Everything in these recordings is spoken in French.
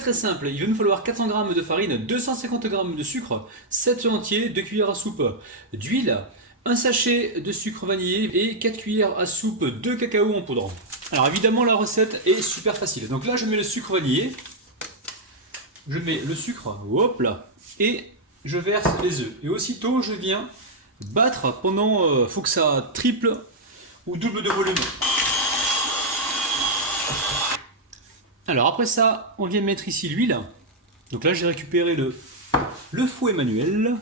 Très simple, il va nous falloir 400 g de farine, 250 g de sucre, 7 œufs entiers, 2 cuillères à soupe d'huile, un sachet de sucre vanillé et 4 cuillères à soupe de cacao en poudre. Alors évidemment la recette est super facile. Donc là je mets le sucre vanillé, je mets le sucre, hop là, et je verse les œufs. Et aussitôt je viens battre pendant, faut que ça triple ou double de volume. Alors après ça, on vient mettre ici l'huile. Donc là j'ai récupéré le fouet manuel.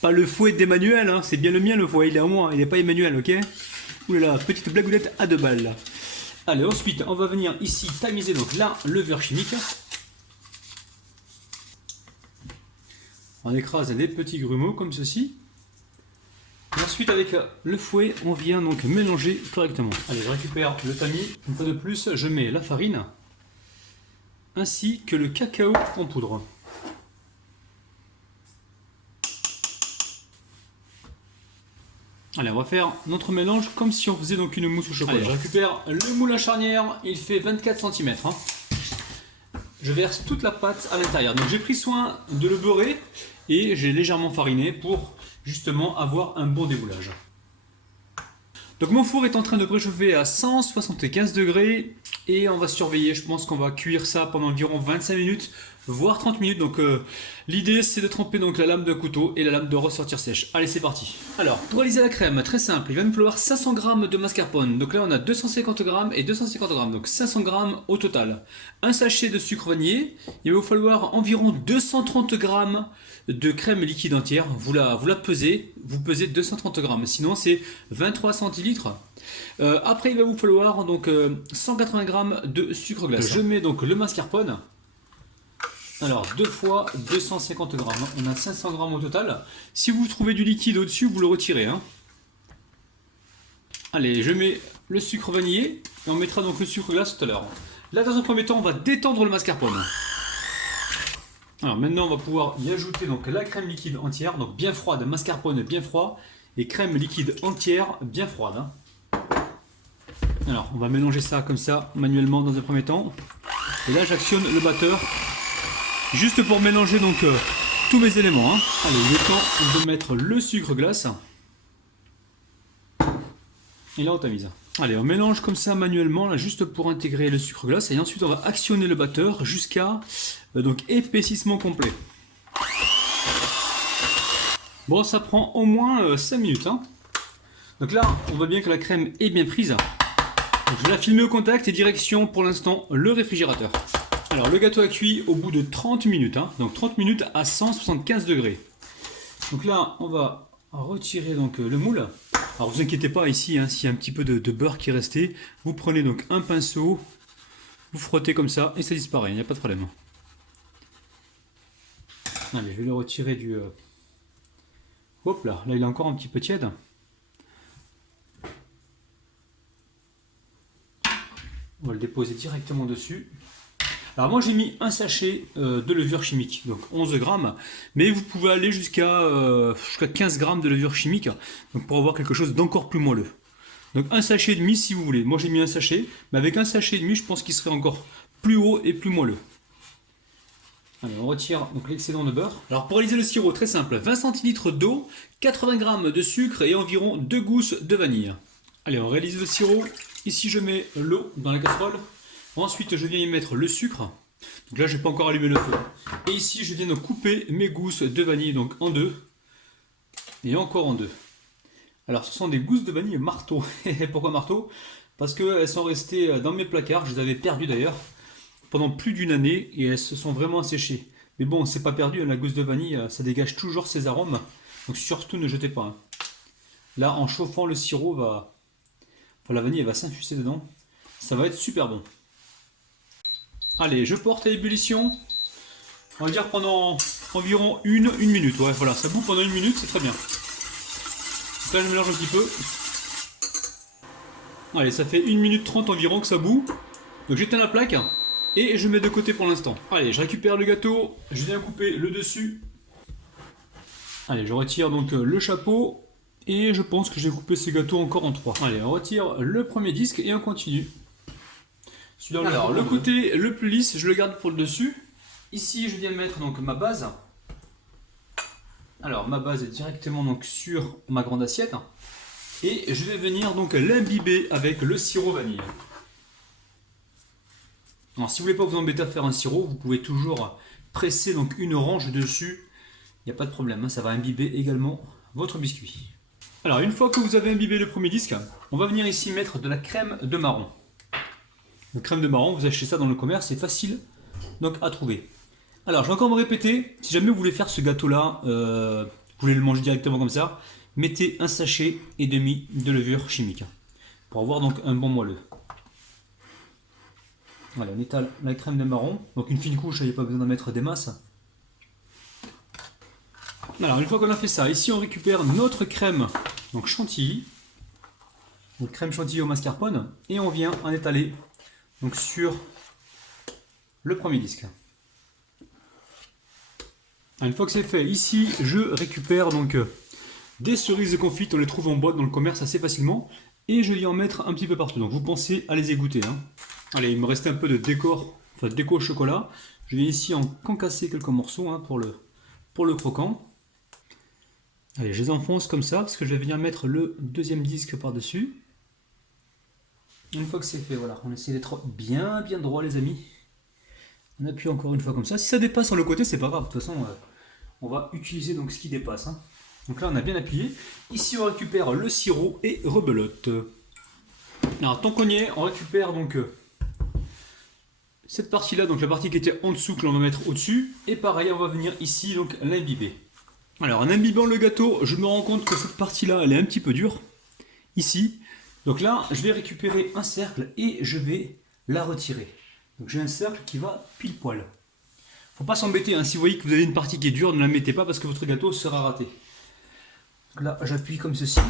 Pas le fouet d'Emmanuel, hein, c'est bien le mien le fouet, il est à moi, il n'est pas Emmanuel, ok? Oulala, petite blagounette à 2 balles. Allez, ensuite on va venir ici tamiser donc la levure chimique. On écrase des petits grumeaux comme ceci. Et ensuite avec le fouet, on vient donc mélanger correctement. Allez, je récupère le tamis. Une fois de plus, je mets la farine ainsi que le cacao en poudre. Allez, on va faire notre mélange comme si on faisait donc une mousse au chocolat. Allez, je récupère le moule à charnière, il fait 24 cm. Je verse toute la pâte à l'intérieur. Donc j'ai pris soin de le beurrer et j'ai légèrement fariné pour justement avoir un bon démoulage. Donc mon four est en train de préchauffer à 175 degrés et on va surveiller, je pense qu'on va cuire ça pendant environ 25 minutes, voire 30 minutes. Donc l'idée c'est de tremper donc la lame d'un couteau et la lame de ressortir sèche. Allez, c'est parti. Alors pour réaliser la crème, très simple, il va nous falloir 500 g de mascarpone. Donc là on a 250 g et 250 g, donc 500 g au total. Un sachet de sucre vanillé, il va vous falloir environ 230 g de crème liquide entière. Vous la pesez, vous pesez 230 g, sinon c'est 23 centilitres. Après il va vous falloir donc 180 g de sucre glace. Je mets donc le mascarpone. Alors 2 fois 250 g, on a 500 g au total. Si vous trouvez du liquide au-dessus, vous le retirez, hein. Allez, je mets le sucre vanillé et on mettra donc le sucre glace tout à l'heure. Là dans un premier temps, on va détendre le mascarpone. Alors maintenant on va pouvoir y ajouter donc la crème liquide entière, donc bien froide, mascarpone bien froid et crème liquide entière bien froide, hein. Alors on va mélanger ça comme ça manuellement dans un premier temps. Et là j'actionne le batteur juste pour mélanger donc tous mes éléments, hein. Allez, il est temps de mettre le sucre glace. Et là on tamise. Allez, on mélange comme ça manuellement là juste pour intégrer le sucre glace et ensuite on va actionner le batteur jusqu'à donc épaississement complet. Bon, ça prend au moins 5 minutes, hein. Donc là on voit bien que la crème est bien prise. Donc, je vais la filmer au contact et direction pour l'instant le réfrigérateur. Alors le gâteau a cuit au bout de 30 minutes, hein, donc 30 minutes à 175 degrés. Donc là on va retirer donc le moule. Alors vous inquiétez pas ici, hein, s'il y a un petit peu de beurre qui est resté, vous prenez donc un pinceau, vous frottez comme ça et ça disparaît, il n'y a pas de problème. Allez, je vais le retirer du... Hop là, là il est encore un petit peu tiède. On va le déposer directement dessus. Alors moi j'ai mis un sachet de levure chimique, donc 11 grammes, mais vous pouvez aller jusqu'à 15 grammes de levure chimique, donc pour avoir quelque chose d'encore plus moelleux. Donc un sachet et demi si vous voulez. Moi j'ai mis un sachet, mais avec un sachet et demi je pense qu'il serait encore plus haut et plus moelleux. Allez, on retire donc l'excédent de beurre. Alors pour réaliser le sirop, très simple, 20 centilitres d'eau, 80 g de sucre et environ 2 gousses de vanille. Allez, on réalise le sirop. Ici je mets l'eau dans la casserole. Ensuite je viens y mettre le sucre. Donc là je n'ai pas encore allumé le feu. Et ici je viens de couper mes gousses de vanille donc en deux. Et encore en deux. Alors ce sont des gousses de vanille marteau. Pourquoi marteau? Parce qu'elles sont restées dans mes placards. Je les avais perdues d'ailleurs pendant plus d'une année et elles se sont vraiment séchées. Mais bon, c'est pas perdu, la gousse de vanille, ça dégage toujours ses arômes. Donc surtout ne jetez pas, hein. Là en chauffant le sirop, la vanille elle va s'infuser dedans. Ça va être super bon. Allez, je porte à ébullition. On va dire pendant environ une minute. Ouais, voilà, ça bout pendant 1 minute, c'est très bien. Donc là je mélange un petit peu. Allez, ça fait 1 minute 30 environ que ça bout. Donc j'éteins la plaque. Et je mets de côté pour l'instant. Allez, je récupère le gâteau, je viens couper le dessus. Allez, je retire donc le chapeau. Et je pense que j'ai coupé ce gâteau encore en 3. Allez, on retire le premier disque et on continue. Alors, le côté le plus lisse, je le garde pour le dessus. Ici, je viens mettre donc ma base. Alors, ma base est directement donc sur ma grande assiette. Et je vais venir donc l'imbiber avec le sirop vanille. Alors, si vous ne voulez pas vous embêter à faire un sirop, vous pouvez toujours presser donc une orange dessus. Il n'y a pas de problème, hein, ça va imbiber également votre biscuit. Alors, une fois que vous avez imbibé le premier disque, on va venir ici mettre de la crème de marron. La crème de marron, vous achetez ça dans le commerce, c'est facile donc à trouver. Alors, je vais encore me répéter, si jamais vous voulez faire ce gâteau-là, vous voulez le manger directement comme ça, mettez un sachet et demi de levure chimique pour avoir donc un bon moelleux. Voilà, on étale la crème de marron, donc une fine couche, il n'y a pas besoin d'en mettre des masses. Alors, une fois qu'on a fait ça, ici on récupère notre crème donc chantilly, donc crème chantilly au mascarpone, et on vient en étaler donc sur le premier disque. Une fois que c'est fait, ici je récupère donc des cerises confites, on les trouve en boîte dans le commerce assez facilement, et je vais en mettre un petit peu partout. Donc vous pensez à les égoutter. Hein. Allez, il me restait un peu de décor, enfin déco au chocolat. Je vais ici en concasser quelques morceaux hein, pour le croquant. Allez, je les enfonce comme ça, parce que je vais venir mettre le deuxième disque par-dessus. Une fois que c'est fait, voilà, on essaie d'être bien droit les amis. On appuie encore une fois comme ça. Si ça dépasse sur le côté, c'est pas grave, de toute façon, on va utiliser donc ce qui dépasse. Hein. Donc là, on a bien appuyé. Ici, on récupère le sirop et rebelote. Alors, tant qu'on y est, on récupère donc cette partie-là, donc la partie qui était en dessous, que l'on va mettre au-dessus. Et pareil, on va venir ici, donc l'imbiber. Alors, en imbibant le gâteau, je me rends compte que cette partie-là, elle est un petit peu dure. Ici. Donc là, je vais récupérer un cercle et je vais la retirer. Donc j'ai un cercle qui va pile poil. Faut pas s'embêter, hein. Si vous voyez que vous avez une partie qui est dure, ne la mettez pas parce que votre gâteau sera raté. Donc là, j'appuie comme ceci.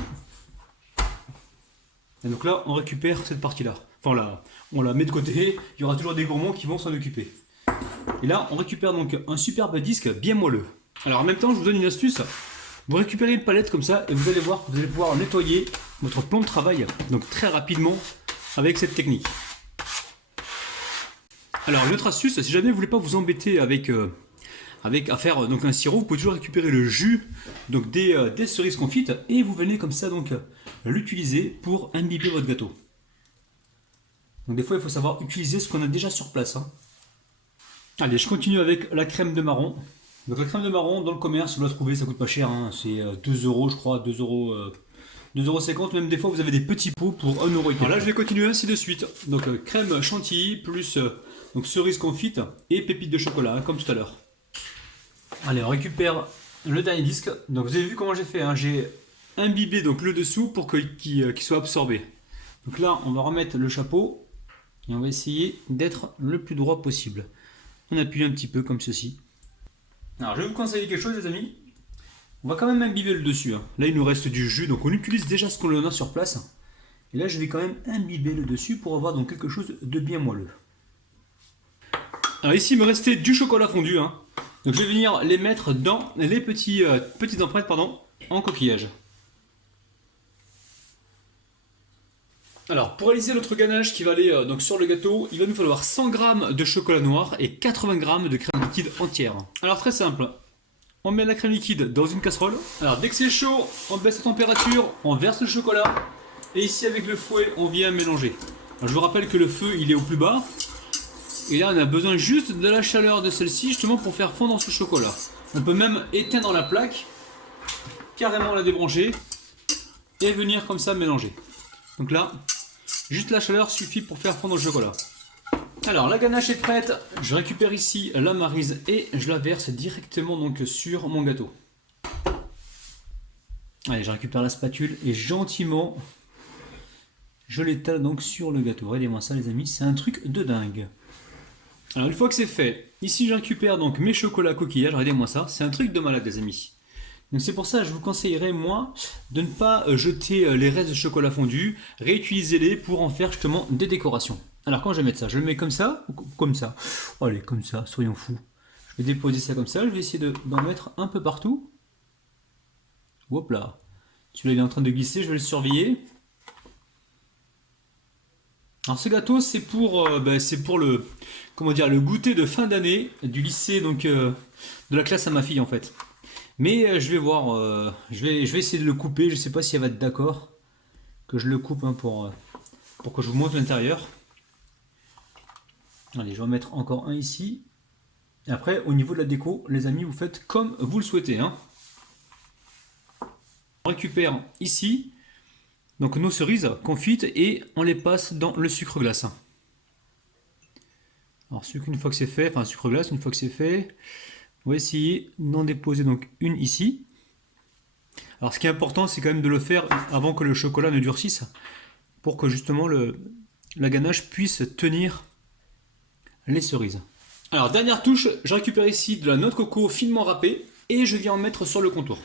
Et donc là, on récupère cette partie-là. Enfin là, on la met de côté, il y aura toujours des gourmands qui vont s'en occuper. Et là, on récupère donc un superbe disque bien moelleux. Alors en même temps, je vous donne une astuce. Vous récupérez une palette comme ça et vous allez voir que vous allez pouvoir nettoyer votre plan de travail donc très rapidement avec cette technique. Alors une autre astuce, si jamais vous ne voulez pas vous embêter à faire donc un sirop, vous pouvez toujours récupérer le jus donc des cerises confites et vous venez comme ça donc l'utiliser pour imbiber votre gâteau. Donc des fois il faut savoir utiliser ce qu'on a déjà sur place. Hein. Allez, je continue avec la crème de marron. Donc la crème de marron dans le commerce, vous la trouvez, ça coûte pas cher, hein. C'est 2 euros je crois, 2,50 €, même des fois vous avez des petits pots pour 1 euro. Alors là je vais continuer ainsi de suite. Donc crème chantilly plus donc cerise confite et pépites de chocolat, hein, comme tout à l'heure. Allez, on récupère le dernier disque. Donc vous avez vu comment j'ai fait, hein. J'ai imbibé donc le dessous pour qu'il soit absorbé. Donc là on va remettre le chapeau et on va essayer d'être le plus droit possible. On appuie un petit peu comme ceci. Alors je vais vous conseiller quelque chose les amis. On va quand même imbiber le dessus. Hein. Là il nous reste du jus, donc on utilise déjà ce qu'on a sur place. Et là je vais quand même imbiber le dessus pour avoir donc quelque chose de bien moelleux. Alors ici il me restait du chocolat fondu. Hein. Donc je vais venir les mettre dans les petites empreintes en coquillage. Alors pour réaliser notre ganache qui va aller donc sur le gâteau, il va nous falloir 100 g de chocolat noir et 80 g de crème liquide entière. Alors très simple, on met la crème liquide dans une casserole. Alors dès que c'est chaud, on baisse la température, on verse le chocolat et ici avec le fouet on vient mélanger. Alors, je vous rappelle que le feu il est au plus bas et là on a besoin juste de la chaleur de celle-ci justement pour faire fondre ce chocolat. On peut même éteindre la plaque, carrément la débrancher et venir comme ça mélanger. Donc là, juste la chaleur suffit pour faire fondre le chocolat. Alors la ganache est prête, je récupère ici la maryse et je la verse directement donc sur mon gâteau. Allez, je récupère la spatule et gentiment je l'étale donc sur le gâteau. Regardez-moi ça les amis, c'est un truc de dingue. Alors une fois que c'est fait, ici je récupère donc mes chocolats coquillages, regardez-moi ça, c'est un truc de malade les amis. Donc c'est pour ça que je vous conseillerais moi de ne pas jeter les restes de chocolat fondu, réutiliser-les pour en faire justement des décorations. Alors quand je vais mettre ça, je le mets comme ça ou comme ça? Allez, comme ça, soyons fous. Je vais déposer ça comme ça, je vais essayer d'en mettre un peu partout. Hop là. Celui-là il est en train de glisser, je vais le surveiller. Alors ce gâteau, c'est pour le, comment dire, le goûter de fin d'année du lycée, donc de la classe à ma fille en fait. Mais je vais voir, je vais essayer de le couper. Je sais pas si elle va être d'accord que je le coupe hein, pour que je vous montre l'intérieur. Allez, je vais en mettre encore un ici. Et après, au niveau de la déco, les amis, vous faites comme vous le souhaitez. Hein. On récupère ici donc nos cerises confites et on les passe dans le sucre glace. Alors sucre une fois que c'est fait, enfin sucre glace une fois que c'est fait, on va essayer d'en déposer donc une ici. Alors ce qui est important c'est quand même de le faire avant que le chocolat ne durcisse pour que justement la ganache puisse tenir les cerises. Alors dernière touche, je récupère ici de la noix de coco finement râpée et je viens en mettre sur le contour.